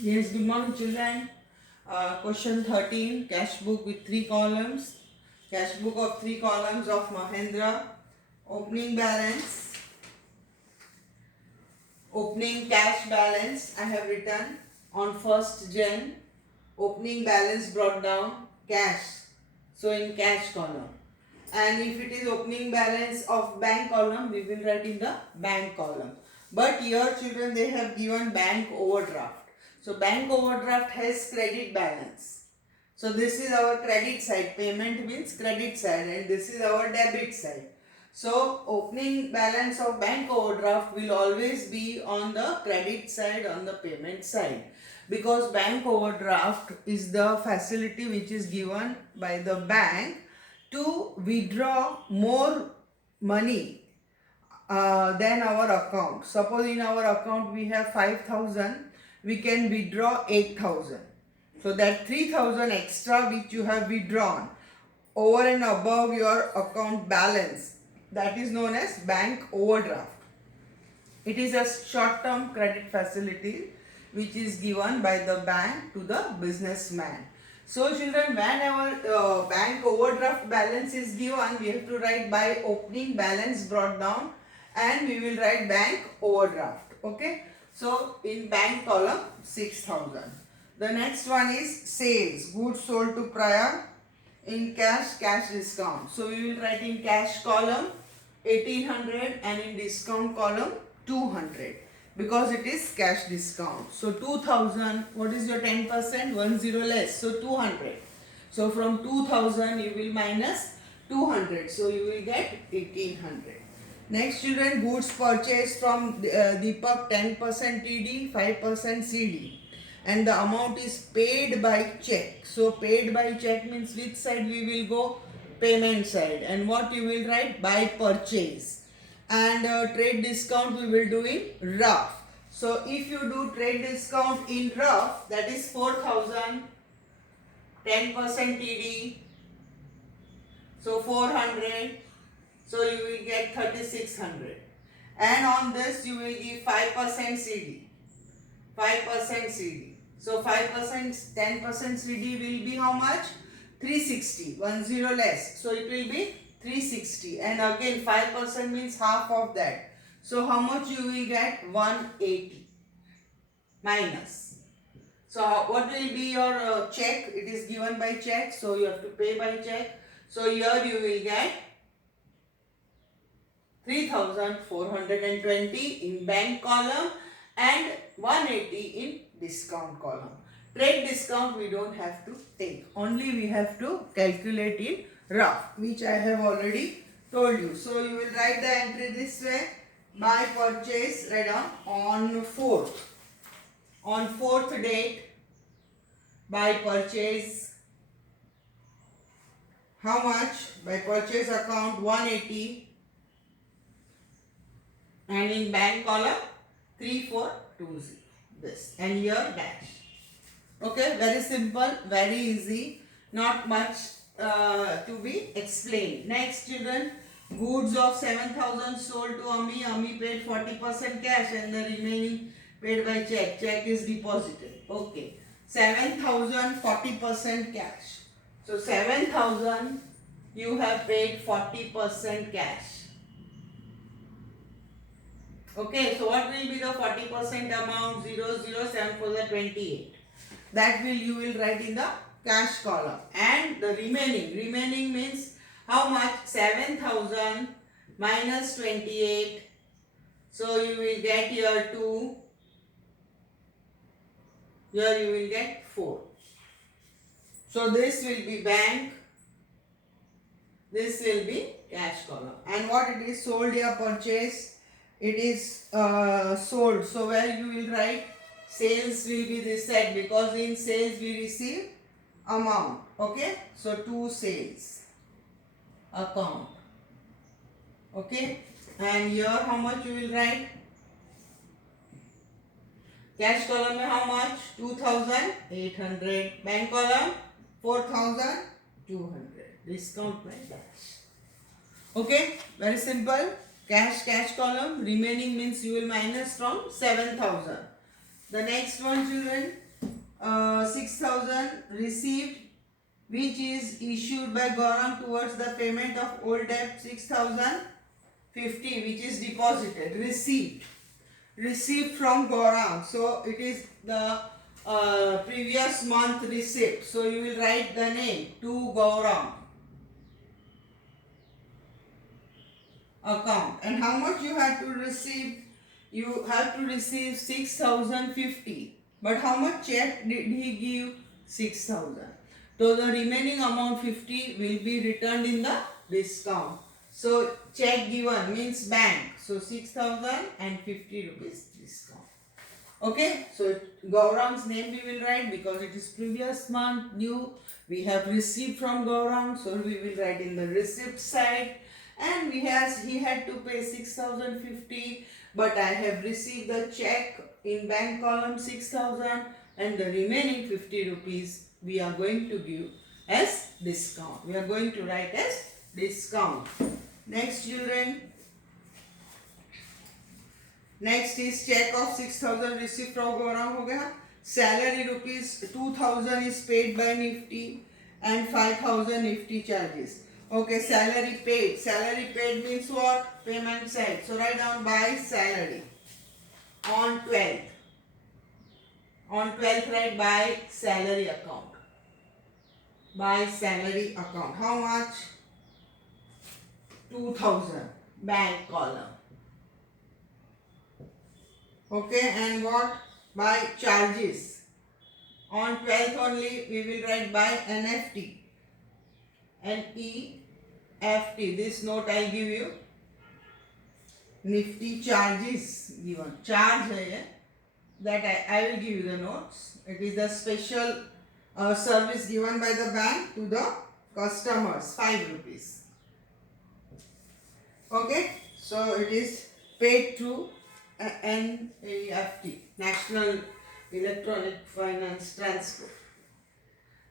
Yes, good morning, children. Question 13, cash book with 3 columns. Cash book of 3 columns of Mahendra. Opening balance. Opening cash balance I have written on 1st Jan. Opening balance brought down cash. So in cash column. And if it is opening balance of bank column, we will write in the bank column. But here children, they have given bank overdraft. So bank overdraft has credit balance. So this is our credit side. Payment means credit side, and this is our debit side. So opening balance of bank overdraft will always be on the credit side, on the payment side, because bank overdraft is the facility which is given by the bank to withdraw more money than our account. Suppose in our account we have 5,000, we can withdraw 8,000. So that 3,000 extra which you have withdrawn over and above your account balance, that is known as bank overdraft. It is a short-term credit facility which is given by the bank to the businessman. So children, when our bank overdraft balance is given, we have to write by opening balance brought down, and we will write bank overdraft. Okay. So in bank column 6,000. The next one is sales, goods sold to prior in cash, cash discount. So we will write in cash column 1800 and in discount column 200, because it is cash discount. So 2000, what is your 10%? 10 less, so 200. So from 2000 you will minus 200, so you will get 1800. Next children, goods purchased from Deepak 10% TD, 5% CD, and the amount is paid by check. So paid by check means which side we will go? Payment side. And what you will write? By purchase. And trade discount we will do in rough. So if you do trade discount in rough, that is 4,000, 10% TD, so 400, so you will get 3,600. And on this you will give 5% CD. 5% CD. So 5%, 10% CD will be how much? 360. 10 less. So it will be 360. And again 5% means half of that. So how much you will get? 180 minus. So what will be your check? It is given by check. So you have to pay by check. So here you will get 3,420 in bank column and 180 in discount column. Trade discount we don't have to take. Only we have to calculate in rough, which I have already told you. So you will write the entry this way. By purchase, read on 4th. On 4th date, by purchase, how much? By purchase account 180. And in bank column 3420, this, and here dash. Okay, very simple, very easy, not much to be explained. Next children, goods of 7,000 sold to Ami. Ami paid 40% cash and the remaining paid by check. Check is deposited. Okay, 7,000 40% cash. So 7,000 you have paid 40% cash. Okay, so what will be the 40% amount? 007 for the 28. That you will write in the cash column. And the remaining means how much? 7,000 minus 28. So you will get here 2. Here you will get 4. So this will be bank. This will be cash column. And what it is? Sold here, purchase. It is sold. So where you will write? Sales will be this side, because in sales we receive amount. Okay. So to sales account. Okay. And here how much you will write? Cash column में how much? 2,800. Bank column 4,200. Discount by dash. Okay. Very simple. Cash column. Remaining means you will minus from 7,000. The next one children, 6,000 received, which is issued by Gaurang towards the payment of old debt. 6,050, which is deposited, received from Gaurang. So it is the previous month receipt. So you will write the name to Gaurang account. And how much you have to receive? You have to receive 6,050. But how much check did he give? 6,000. So the remaining amount 50 will be returned in the discount. So check given means bank. So 6,050 rupees discount. Okay. So Gaurang's name we will write because it is previous month new. We have received from Gaurang. So we will write in the receipt side. And he had to pay 6,050. But I have received the check in bank column 6,000 and the remaining 50 rupees we are going to give as discount. We are going to write as discount. Next children. Next is check of 6,000 received from Gaurang ho gaya. Salary rupees 2,000 is paid by Nifty and 5,000 Nifty charges. Okay, salary paid. Salary paid means what? Payment side. So write down by salary. On 12th. On 12th write by salary account. By salary account. How much? 2,000. Bank column. Okay, and what? By charges. On 12th only we will write by NFT. NEFT. This note I give you. Nifty charges given. Charge hai that I will give you the notes. It is the special service given by the bank to the customers. 5 rupees. Okay. So it is paid through NEFT. National Electronic Finance Transfer.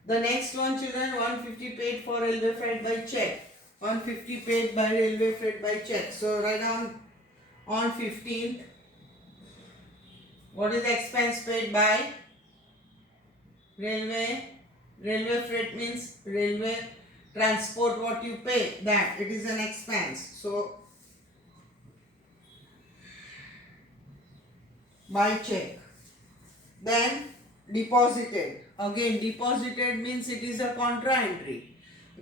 The next one children, 150 paid for railway freight by check. 150 paid by railway freight by check. So write down on 15th. What is the expense paid by railway? Railway freight means railway transport what you pay. That it is an expense. So by check. Then deposited. Again, deposited means it is a contra entry.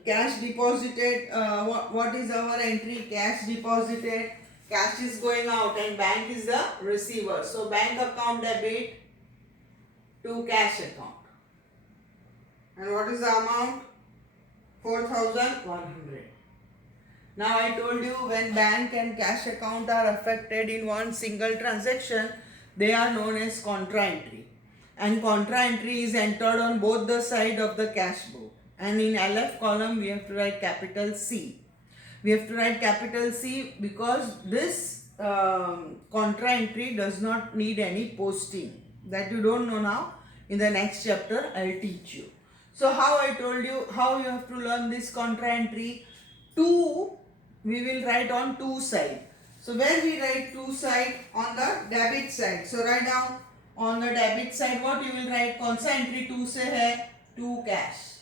Cash deposited, what is our entry? Cash deposited, cash is going out and bank is the receiver. So bank account debit to cash account. And what is the amount? 4,100. Now I told you when bank and cash account are affected in one single transaction, they are known as contra entry. And contra entry is entered on both the side of the cash book. And in LF column we have to write capital C. We have to write capital C because this contra entry does not need any posting. That you don't know now. In the next chapter I will teach you. So how I told you how you have to learn this contra entry. 2 we will write on 2 side. So where we write 2 side? On the debit side. So write down on the debit side what you will write? कौन सा entry 2 से है? 2 cash.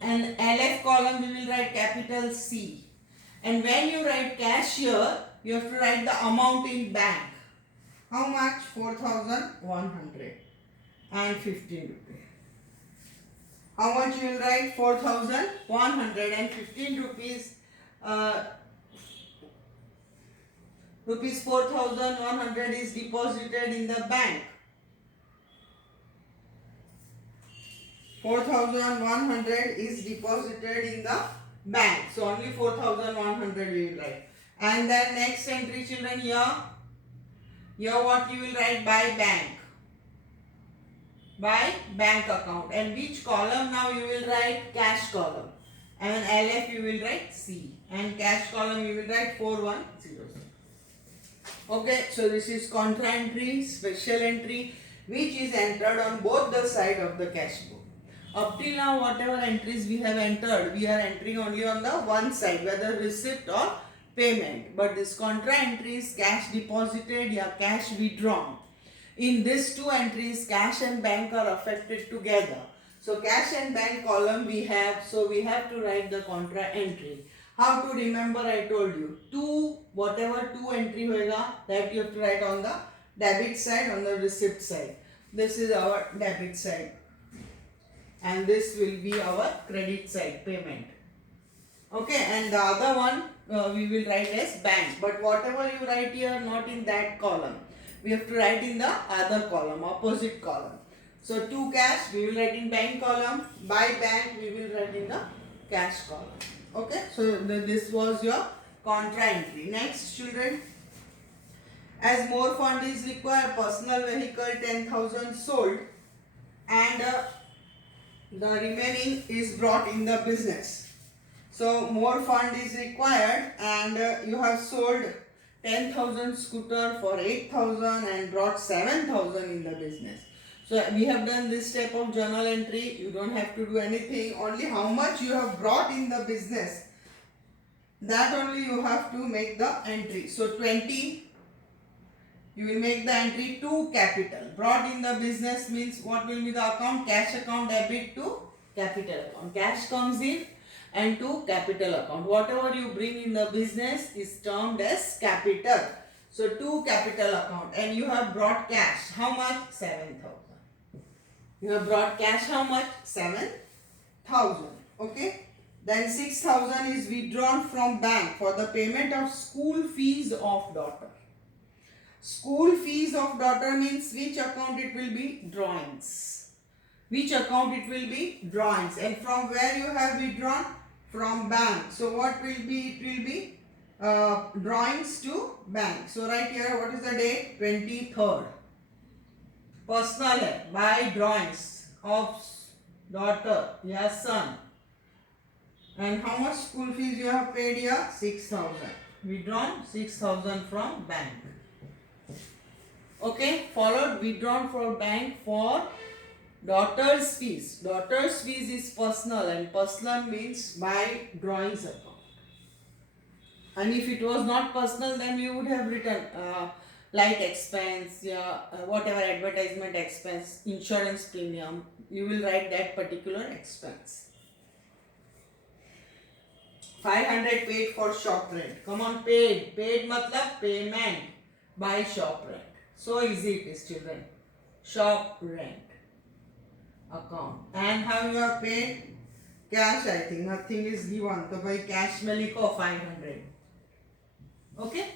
And LF column we will write capital C. And when you write cash here, you have to write the amount in bank. How much? 4,115 rupees. How much you will write? 4,115 rupees. Rupees 4,100 is deposited in the bank. 4,100 is deposited in the bank. So only 4,100 we will write. And then next entry children here. Here what you will write? By bank. By bank account. And which column now you will write? Cash column. And LF you will write C. And cash column you will write 4100. Okay, so this is contra entry, special entry, which is entered on both the side of the cash book. Up till now, whatever entries we have entered, we are entering only on the one side, whether receipt or payment. But this contra entry is cash deposited or cash withdrawn. In these two entries, cash and bank are affected together. So cash and bank column we have, so we have to write the contra entry. How to remember? I told you, whatever two entry hoega, that you have to write on the debit side, on the receipt side. This is our debit side and this will be our credit side, payment. Okay, and the other one we will write as bank, but whatever you write here, not in that column, we have to write in the other column, opposite column. So to cash we will write in bank column, by bank we will write in the cash column. Okay, so this was your contra entry. Next, children, as more fund is required, personal vehicle 10,000 sold and the remaining is brought in the business. So more fund is required and you have sold 10,000 scooter for 8,000 and brought 7,000 in the business. So we have done this type of journal entry. You don't have to do anything, only how much you have brought in the business, that only you have to make the entry. So 20, you will make the entry to capital. Brought in the business means what will be the account? Cash account debit to capital account. Cash comes in and to capital account. Whatever you bring in the business is termed as capital. So to capital account, and you have brought cash. How much? 7,000. You have brought cash how much? 7,000. Okay. Then 6,000 is withdrawn from bank for the payment of school fees of daughter. School fees of daughter means which account it will be? Drawings. Which account it will be? Drawings. And from where you have withdrawn? From bank. So what will be? It will be drawings to bank. So right here, what is the date? 23rd. Personal by drawings of daughter, your son. And how much school fees you have paid here? 6,000. Withdrawn 6,000 from bank. Okay, followed withdrawn from bank for daughter's fees. Daughter's fees is personal and personal means by drawings account. And if it was not personal, then we would have written light expense, whatever advertisement expense, insurance premium. You will write that particular expense. 500 paid for shop rent. Come on, paid. Paid matlab payment by shop rent. So easy it is, children. Shop rent account. And how you are paid? Cash, I think. Nothing is given. So by cash mein likho 500. Okay?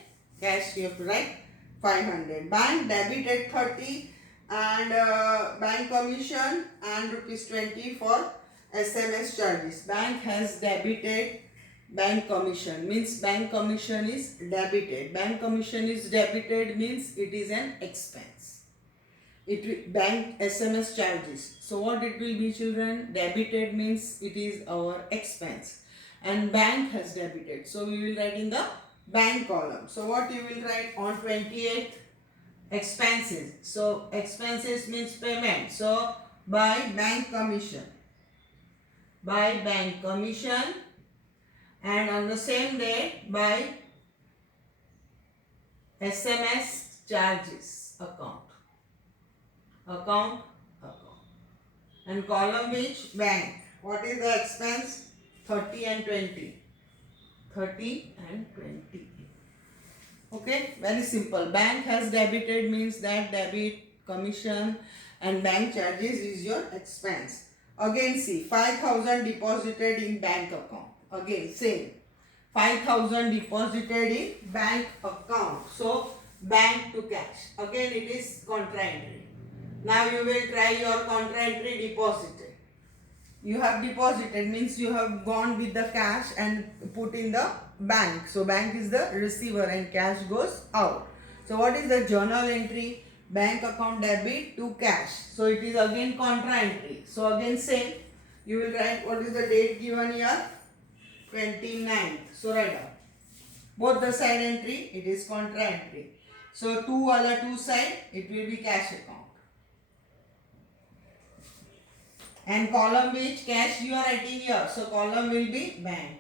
Cash you have to write 500. Bank debit at 30 and bank commission and rupees 20 for SMS charges. Bank has debited bank commission, means bank commission is debited. Bank commission is debited means it is an expense. It will, bank SMS charges. So what it will be, children? Debited means it is our expense and bank has debited. So we will write in the bank column. So what you will write on 28th? Expenses. So expenses means payment. So by bank commission. By bank commission. And on the same day by SMS charges account. Account. And column which? Bank. What is the expense? 30 and 20. 30 and 20. Okay, very simple. Bank has debited means that debit, commission and bank charges is your expense. Again see, 5,000 deposited in bank account. Again same, 5,000 deposited in bank account. So bank to cash. Again it is contra entry. Now you will try your contra entry deposited. You have deposited means you have gone with the cash and put in the bank. So bank is the receiver and cash goes out. So what is the journal entry? Bank account debit to cash. So it is again contra entry. So again same. You will write what is the date given here? 29th. So write down. Both the side entry, it is contra entry. So two side, it will be cash account. And column which? Cash you are writing here. So column will be bank.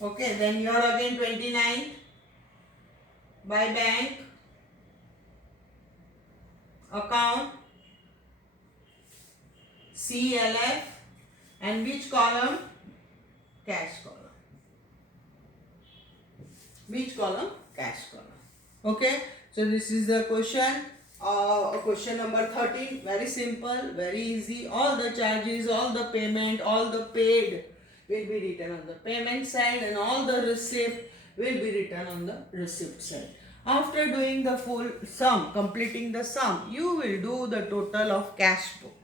Okay, then here again 29th by bank. account CLF, and which column? Cash column. Which column? Cash column. Okay, so this is the question. Question number 13. Very simple, very easy. All the charges, all the payment, all the paid will be written on the payment side, and all the receipt will be written on the receipt side. After doing the full sum, completing the sum, you will do the total of cash book.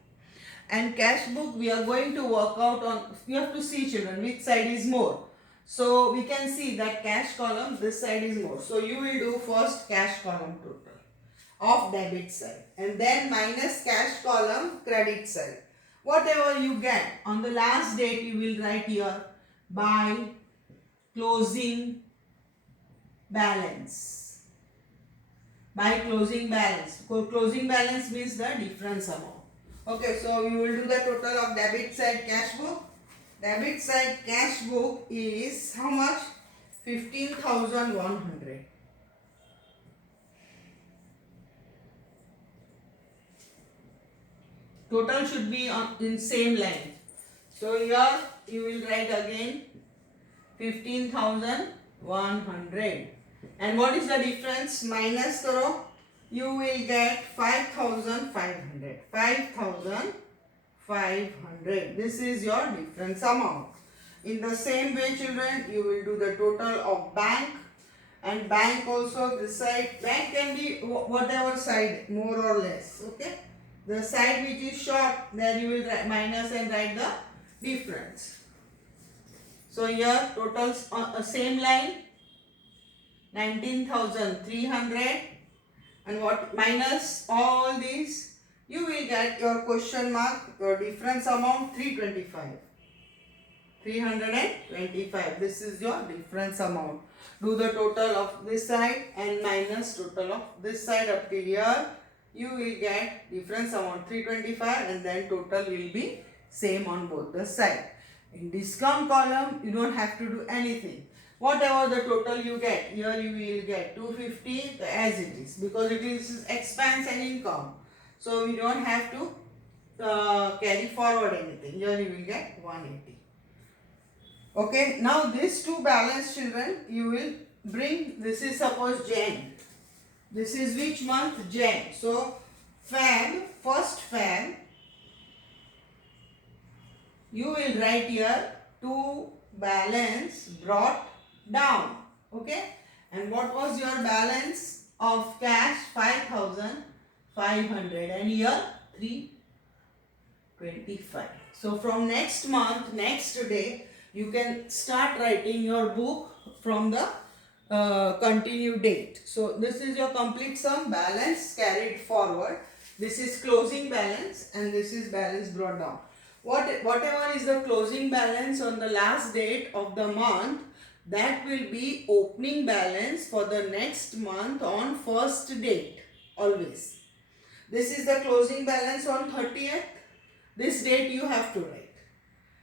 And cash book we are going to work out on, you have to see children which side is more. So we can see that cash column, this side is more. So you will do first cash column total of debit side, and then minus cash column credit side. Whatever you get on the last date, you will write here by closing balance. By closing balance. Closing balance means the difference amount. Okay, so we will do the total of debit side cash book. Debit side cash book is how much? 15,100. Total should be in same line. So here you will write again 15,100. And what is the difference? Minus karo. You will get 5,500. 5,500. This is your difference amount. In the same way, children, you will do the total of bank. And bank also, this side. Bank can be whatever side, more or less. Okay. The side which is short, there you will write minus and write the difference. So here totals on same line, 19,300, and what minus all these, you will get your question mark, your difference amount 325. 325. This is your difference amount. Do the total of this side and minus total of this side up to here. You will get difference amount 325, and then total will be same on both the side. In discount column, you don't have to do anything. Whatever the total you get, here you will get 250 as it is, because it is expense and income. So we don't have to carry forward anything. Here you will get 180. Okay, now these two balance, children, you will bring. This is suppose Jan. This is which month? Jan. So Feb, first Feb, you will write here to balance brought down. Okay, and what was your balance of cash? 5,500, and here 325. So from next month, next day, you can start writing your book from the continue date. So this is your complete sum, balance carried forward. This is closing balance, and this is balance brought down. Whatever is the closing balance on the last date of the month, that will be opening balance for the next month on first date always. This is the closing balance on 30th. This date you have to write,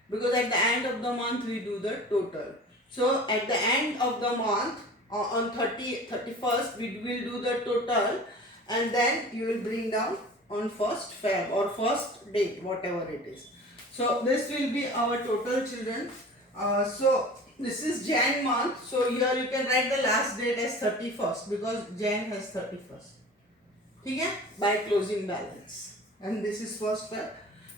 because at the end of the month we do the total. So at the end of the month, on 31st, we will do the total, and then you will bring down on 1st Feb or first date, whatever it is. So this will be our total, children. So this is Jan month. So here you can write the last date as 31st, because Jan has 31st. Okay? By closing balance. And this is first Feb,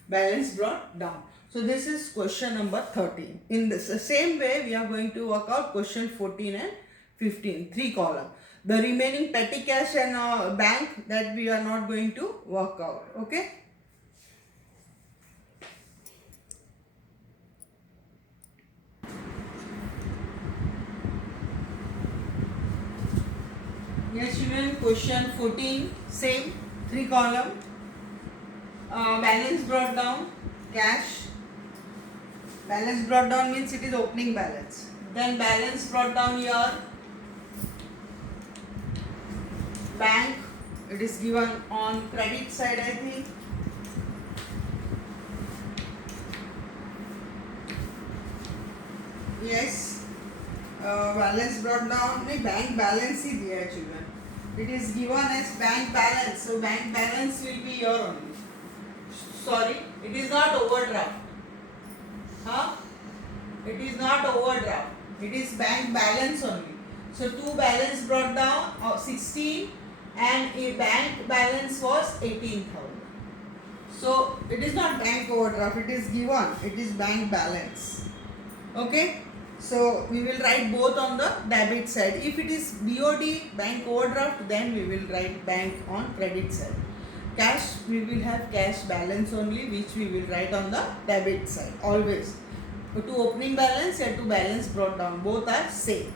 balance brought down. So this is question number 13. In the same way, we are going to work out question 14 and 15, 3 column. The remaining petty cash and bank, that we are not going to work out. Okay? Yes, children, question 14, same, 3 column. Balance brought down, cash. Balance brought down means it is opening balance. Then balance brought down here, bank. It is given on credit side, I think. Yes. Balance brought down. नहीं, bank balance ही दिया है children. It is given as bank balance. So bank balance will be here only. Sorry, it is not overdraft. Huh? It is not overdraft. It is bank balance only. So two balance brought down of 16 and a bank balance was 18,000. So it is not bank overdraft. It is given. It is bank balance. Okay. So we will write both on the debit side. If it is BOD bank overdraft, then we will write bank on credit side. Cash, we will have cash balance only, which we will write on the debit side always. So to opening balance and to balance brought down, both are same.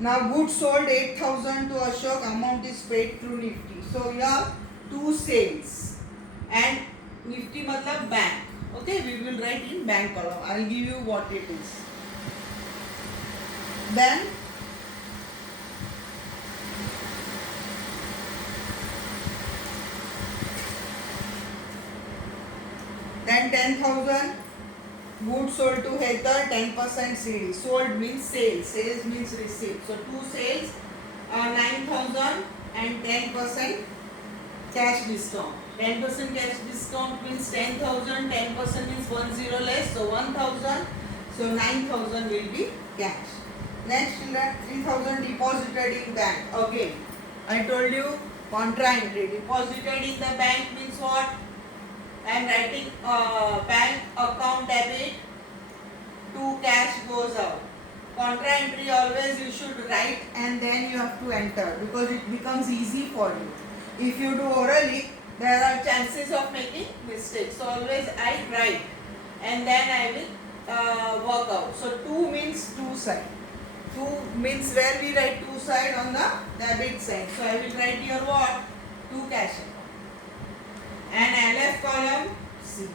Now goods sold 8,000 to Ashok, amount is paid through Nifty. So here two sales and Nifty matlab bank. Okay, we will write in bank column. I will give you what it is. Then then 10,000 goods sold to Heather, 10% CD. Sold means sales. Sales means receipt. So two sales, 9,000 and 10% cash discount. 10% cash discount means 10,000. 10% means 10 less. So 1,000. So 9,000 will be cash. Next, 3,000 deposited in bank. Again, I told you contra entry. Deposited in the bank means what? I am writing bank account debit to cash goes out. Contra entry always you should write and then you have to enter because it becomes easy for you. If you do orally, there are chances of making mistakes. So always I write and then I will work out. So 2 means 2 side. 2 means where we write 2 side on the debit side. So I will write here what? 2 cash account. And LF column C.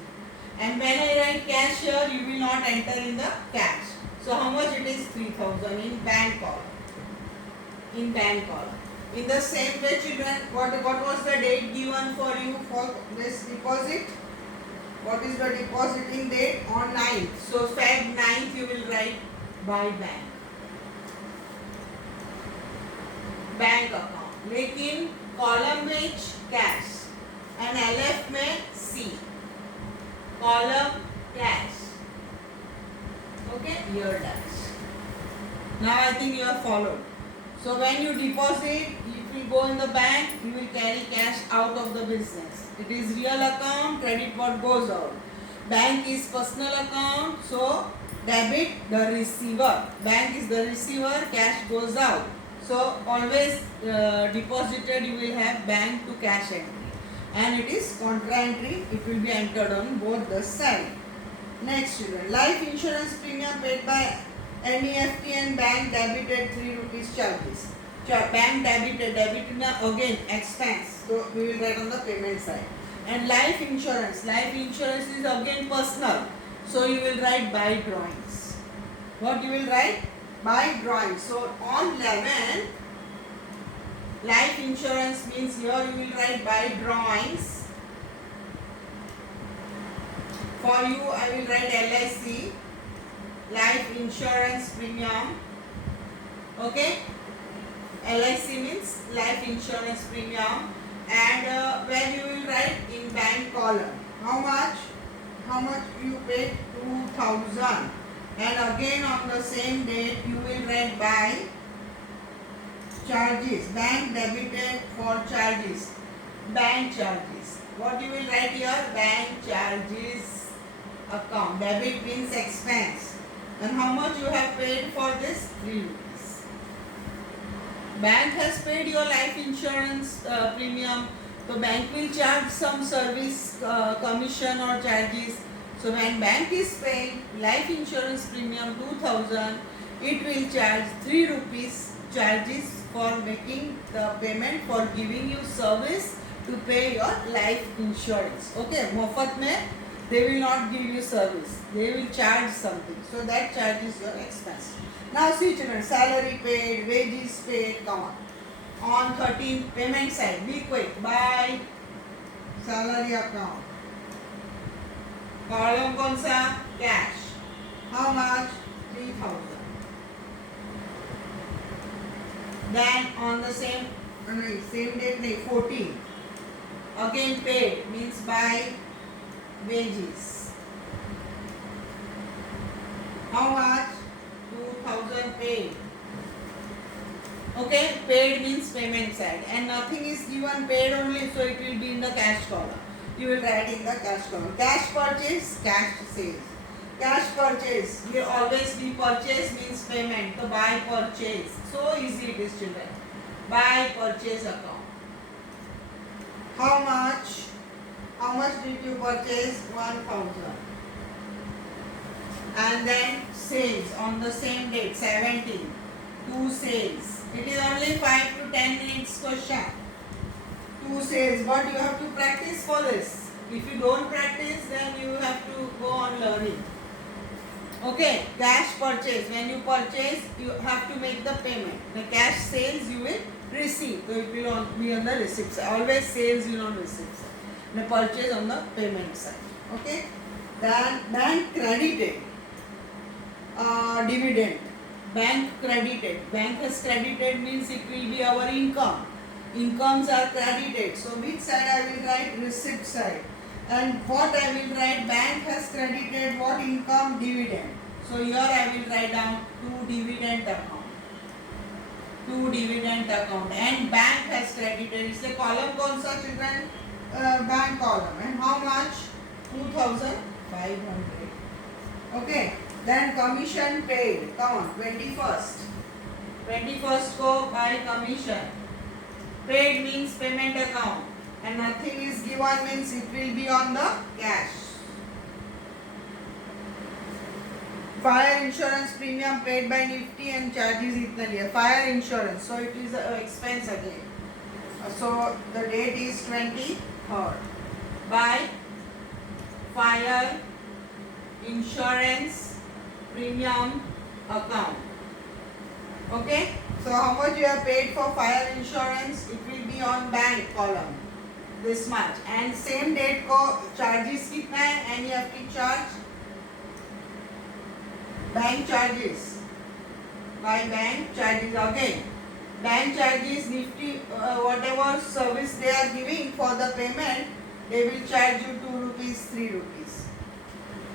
And when I write cash here, you will not enter in the cash. So how much it is? 3,000 in bank column. In bank column. In the same way, children, what was the date given for you for this deposit? What is the depositing date? On 9th. So Feb 9th you will write by bank. Bank account. लेकिन column which cash. And LF में C. Column cash. Okay, here dash. Now I think you have followed. So when you deposit, it will go in the bank, you will carry cash out of the business. It is real account, credit what goes out. Bank is personal account, so debit the receiver. Bank is the receiver, cash goes out. So always deposited you will have bank to cash entry. And it is contra entry, it will be entered on both the sides. Next children, life insurance premium paid by NEFT and bank debited 3 rupees charges. Bank debited, again expense, so we will write on the payment side. And life insurance is again personal, so you will write by drawings. What you will write? By drawings. So on 11, life insurance means here you will write by drawings. For you I will write LIC, life insurance premium. Okay, LIC means life insurance premium. And where you will write in bank column how much you paid? 2,000. And again on the same date you will write by charges, bank debited for charges, bank charges. What you will write here? Bank charges account. Debit means expense. And how much you have paid for this? 3 rupees. Bank has paid your life insurance premium. So bank will charge some service commission or charges. So when bank is paying life insurance premium 2,000, it will charge 3 rupees charges for making the payment for giving you service to pay your life insurance. Okay, Mofat mein they will not give you service. They will charge something. So that charge is your expense. Now see children, salary paid, wages paid, come on. On 13th payment side, be quick. By salary account. Column कौन सा? Cash. How much? 3,000. Then on the same नहीं same date नहीं 14. Again paid means by wages. How much? 2000 paid. Okay, paid means payment side, and nothing is given, paid only, so it will be in the cash column. You will write in the cash column. Cash purchase, cash sales. Cash purchase will always be purchase means payment. So buy purchase. So easy it is, children. Buy purchase account. How much? How much did you purchase? 1000. And then sales on the same date, 17. 2 sales. It is only 5 to 10 minutes question. 2 sales, but you have to practice for this. If you don't practice, then you have to go on learning. Okay, cash purchase. When you purchase, you have to make the payment. The cash sales you will receive. So it will be on the receipt side. Always sales will on receipt side. The purchase on the payment side. Okay. Then bank credited. Dividend. Bank credited. Bank has credited means it will be our income. Incomes are credited. So which side I will write? Receipt side. And what I will write? Bank has credited what income? Dividend. So here I will write down to dividend account. To dividend account. And bank has credited. It's a column कौन सा children? Bank column. And how much? 2500. Okay. Then commission paid. Come on, 21st. 21st go by commission. Paid means payment account. And nothing is given means it will be on the cash. Fire insurance premium paid by Nifty and charges itna liya. Fire insurance. So it is an expense again. So the date is 23rd. By fire insurance premium account. Okay, so how much you have paid for fire insurance? It will be on bank column, this much. And same date को charges कितना है? And you have to charge bank charges. By bank charges again. Bank charges, Nifty, whatever service they are giving for the payment, they will charge you 2 rupees, 3 rupees.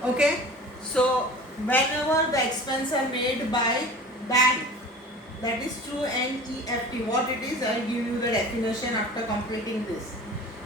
Okay, so whenever the expense are made by bank, that is through NEFT. What it is, I will give you the definition after completing this.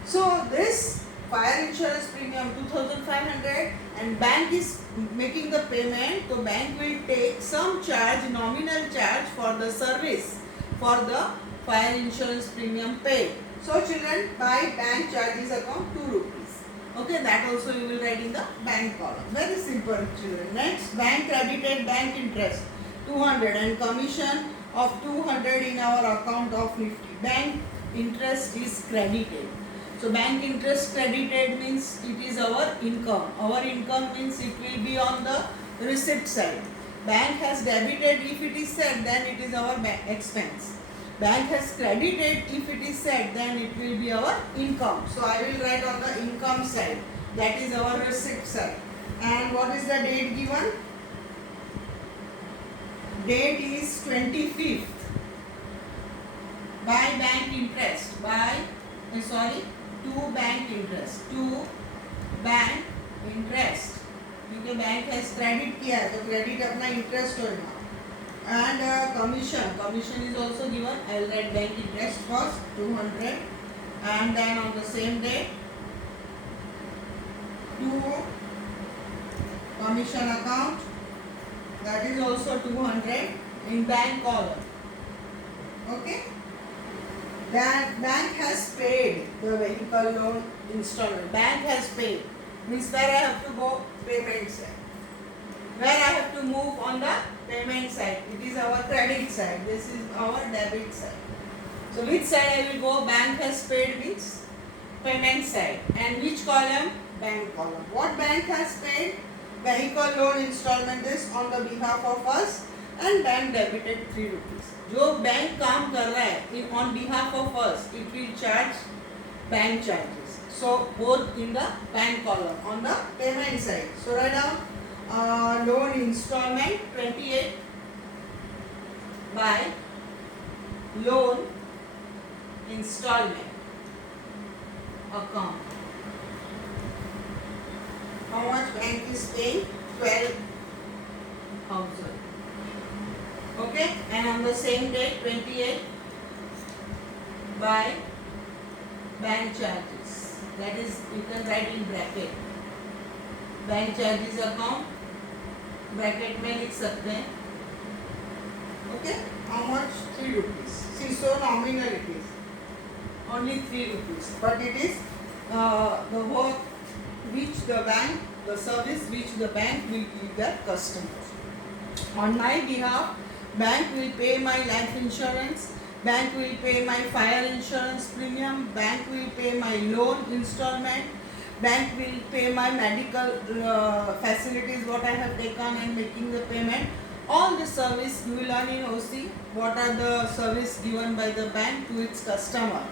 So this fire insurance premium 2500 and bank is making the payment. So bank will take some charge, nominal charge for the service for the fire insurance premium paid. So children, by bank charges account 2 rupees. Okay, that also you will write in the bank column. Very simple children. Next, bank credited bank interest 200 and commission of 200 in our account of Nifty. Bank interest is credited. So bank interest credited means it is our income. Our income means it will be on the receipt side. Bank has debited if it is said, then it is our expense. Bank has credited if it is said, then it will be our income. So I will write on the income side. That is our receipt side. And what is the date given? Date is 25th. By bank interest. To bank interest. To bank interest. क्योंकि bank has credit किया है तो credit अपना interest होगा. And commission is also given. I will write bank interest first 200 and then on the same day to commission account, that is also 200 in bank column. Okay. Then bank has paid the vehicle loan installment. Bank has paid means where I have to go payment side. Where I have to move on the payment side. It is our credit side. This is our debit side. So which side I will go? Bank has paid means payment side. And which column? Bank column. What bank has paid? Vehicle loan installment is on the behalf of us and bank debited 3 rupees. जो bank काम कर रहा है on behalf of us, it will charge bank charges. So both in the bank column on the payment side. So write down loan installment 28 by loan installment account. How much bank is paying? 12,000. Okay, and on the same date 28 by bank charges, that is you can write in bracket bank charges account bracket में लिख सकते हैं. Okay, how much? 3 rupees. See, so nominal it is only 3 rupees, but it is the work which the bank, the service which the bank will give their customers. On my behalf, bank will pay my life insurance, bank will pay my fire insurance premium, bank will pay my loan installment, bank will pay my medical facilities what I have taken and making the payment. All the service you will learn in OC what are the service given by the bank to its customer.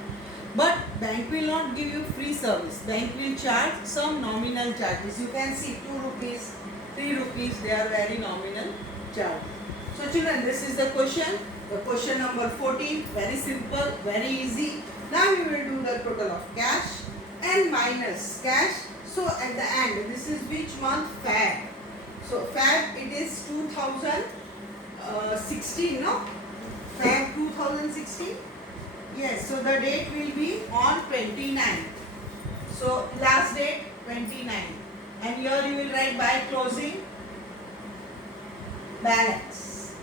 But bank will not give you free service. Bank will charge some nominal charges. You can see 2 rupees, 3 rupees, they are very nominal charge. So children, this is the question number 14. Very simple, very easy. Now we will do the total of cash and minus cash. So at the end, this is which month? Feb. So Feb it is 2016, no? Feb 2016. Yes. So the date will be on 29. So last date 29, and here you will write by closing balance.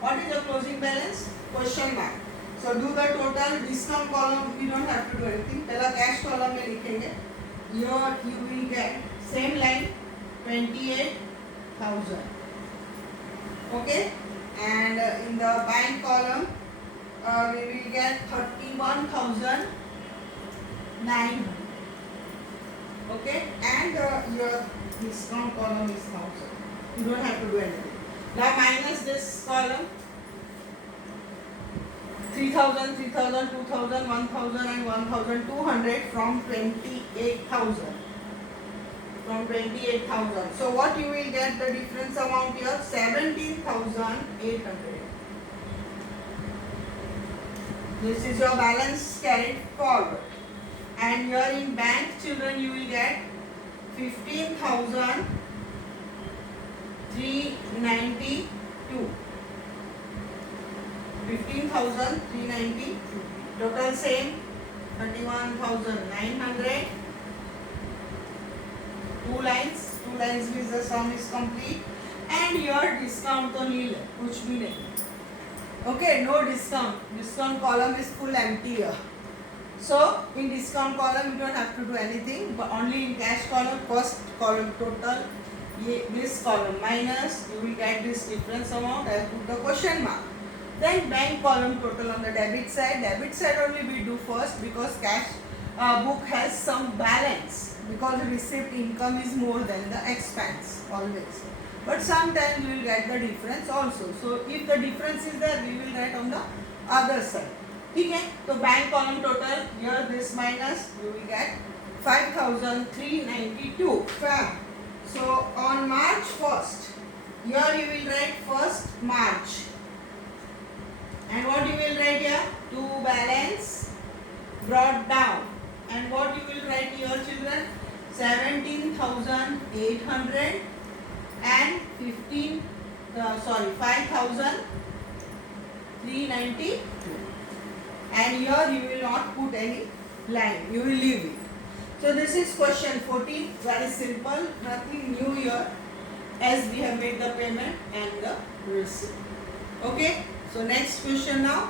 What is the closing balance? Question mark. So do the total. Discount column we don't have to do anything. पहला cash column में लिखेंगे. Here you will get same line 28,000. Okay, and in the bank column we will get 31,900. Okay, and your discount column is 1,000. You don't have to do anything. Now minus this column. 3,000, 3,000, 2,000, 1,000 and 1,200 from 28,000. From 28,000. So what you will get the difference amount here? 17,800. This is your balance carried forward. And here in bank, children, you will get 15,392. 15,392. Total same 31,900. Two lines means the sum is complete. And your discount तो nil है, कुछ भी नहीं. Okay, no discount. Discount column is full empty here. So in discount column you don't have to do anything, but only in cash column, first column total, this column minus, you will get this difference amount. I put the question mark. Then bank column total on the debit side. Debit side only we do first because cash book has some balance, because receipt income is more than the expense always. But sometimes we will get the difference also. So if the difference is there, we will write on the other side. Okay. So bank column total, here this minus, you will get 5,392. Fab. So on March 1st, here you will write 1st March. And what you will write here? To balance brought down. And what you will write here, children? 17,800 and 5,392. And here you will not put any line. You will leave it. So this is question 14. Very simple. Nothing new here, as we have made the payment and the receipt. Okay. So next question now.